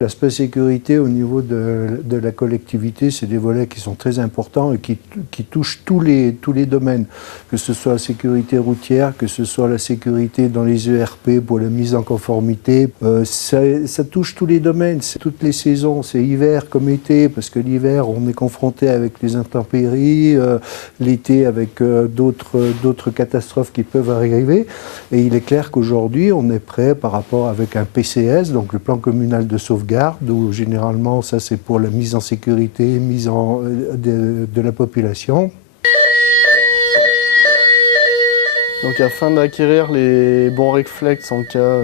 L'aspect sécurité au niveau de la collectivité, c'est des volets qui sont très importants et qui touchent tous les domaines, que ce soit la sécurité routière, que ce soit la sécurité dans les ERP pour la mise en conformité. Ça touche tous les domaines, c'est toutes les saisons, c'est hiver comme été, parce que l'hiver, on est confronté avec les intempéries, l'été avec d'autres catastrophes qui peuvent arriver. Et il est clair qu'aujourd'hui, on est prêt par rapport avec un PCS, donc le plan communal de sauvegarde, où généralement, ça c'est pour la mise en sécurité, de la population. Donc afin d'acquérir les bons réflexes en cas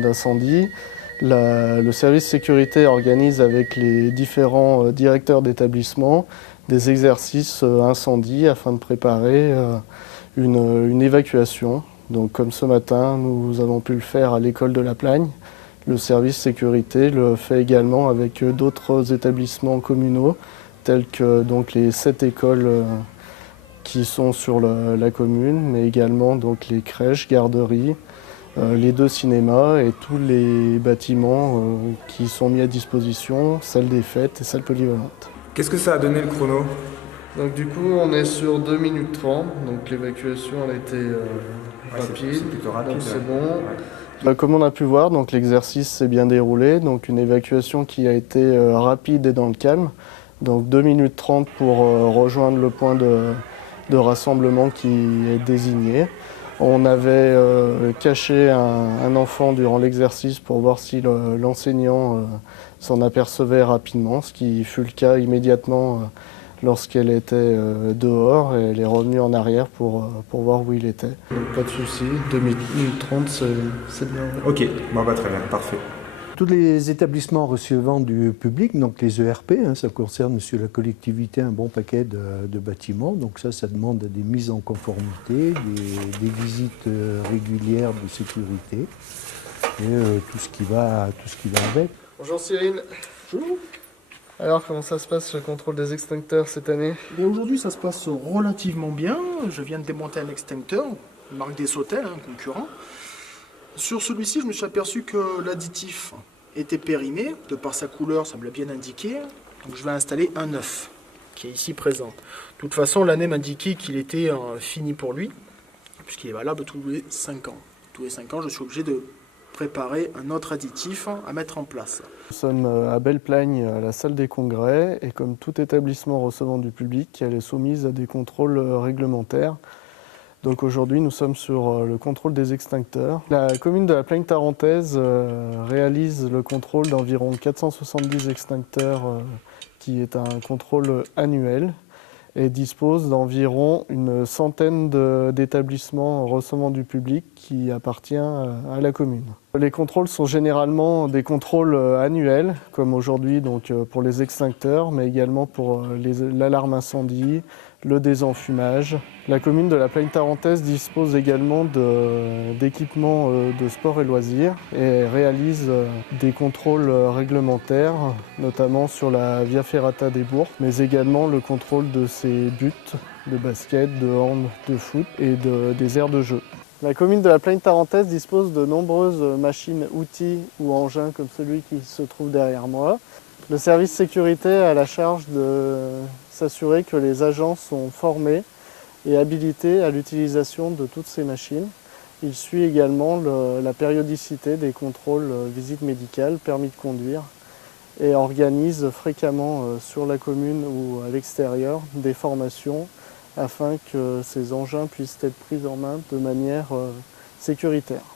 d'incendie, le service sécurité organise avec les différents directeurs d'établissement des exercices incendie afin de préparer une évacuation. Donc comme ce matin, nous avons pu le faire à l'école de la Plagne. Le service sécurité le fait également avec d'autres établissements communaux, tels que donc, les 7 écoles qui sont sur la commune, mais également donc, les crèches, garderies, les 2 cinémas et tous les bâtiments qui sont mis à disposition, salles des fêtes et salles polyvalentes. Qu'est-ce que ça a donné le chrono? Donc du coup, on est sur 2 minutes 30, donc l'évacuation elle a été rapide, C'est plutôt rapide. donc c'est bon. Ouais. Comme on a pu voir, donc l'exercice s'est bien déroulé, donc une évacuation qui a été rapide et dans le calme. Donc 2 minutes 30 pour rejoindre le point de rassemblement qui est désigné. On avait caché un enfant durant l'exercice pour voir si l'enseignant s'en apercevait rapidement, ce qui fut le cas immédiatement lorsqu'elle était dehors, et elle est revenue en arrière pour voir où il était. Donc pas de souci, 2 minutes 30 c'est bien. Ok, bon, très bien, parfait. Tous les établissements recevant du public, donc les ERP, ça concerne sur la collectivité un bon paquet de bâtiments. Donc ça demande des mises en conformité, des visites régulières de sécurité et tout ce qui va avec. Bonjour Cyril. Bonjour. Alors comment ça se passe le contrôle des extincteurs cette année? Aujourd'hui, ça se passe relativement bien. Je viens de démonter un extincteur, marque des Sautel, un concurrent. Sur celui-ci, je me suis aperçu que l'additif était périmé. De par sa couleur, ça me l'a bien indiqué. Donc je vais installer un neuf, qui est ici présent. De toute façon, l'année m'indiquait qu'il était fini pour lui, puisqu'il est valable tous les 5 ans. Tous les 5 ans, je suis obligé de préparer un autre additif à mettre en place. Nous sommes à Belle-Plagne, à la salle des congrès, et comme tout établissement recevant du public, elle est soumise à des contrôles réglementaires. Donc aujourd'hui, nous sommes sur le contrôle des extincteurs. La commune de la Plagne tarentaise réalise le contrôle d'environ 470 extincteurs, qui est un contrôle annuel, et dispose d'environ une centaine d'établissements recevant du public qui appartient à la commune. Les contrôles sont généralement des contrôles annuels, comme aujourd'hui donc pour les extincteurs, mais également pour l'alarme incendie, le désenfumage. La commune de la Plagne tarentaise dispose également d'équipements de sport et loisirs et réalise des contrôles réglementaires, notamment sur la Via Ferrata des Bourgs, mais également le contrôle de ses buts de basket, de hand, de foot et des aires de jeu. La commune de la Plagne tarentaise dispose de nombreuses machines, outils ou engins comme celui qui se trouve derrière moi. Le service sécurité a la charge de s'assurer que les agents sont formés et habilités à l'utilisation de toutes ces machines. Il suit également la périodicité des contrôles visites médicales, permis de conduire, et organise fréquemment sur la commune ou à l'extérieur des formations afin que ces engins puissent être pris en main de manière sécuritaire.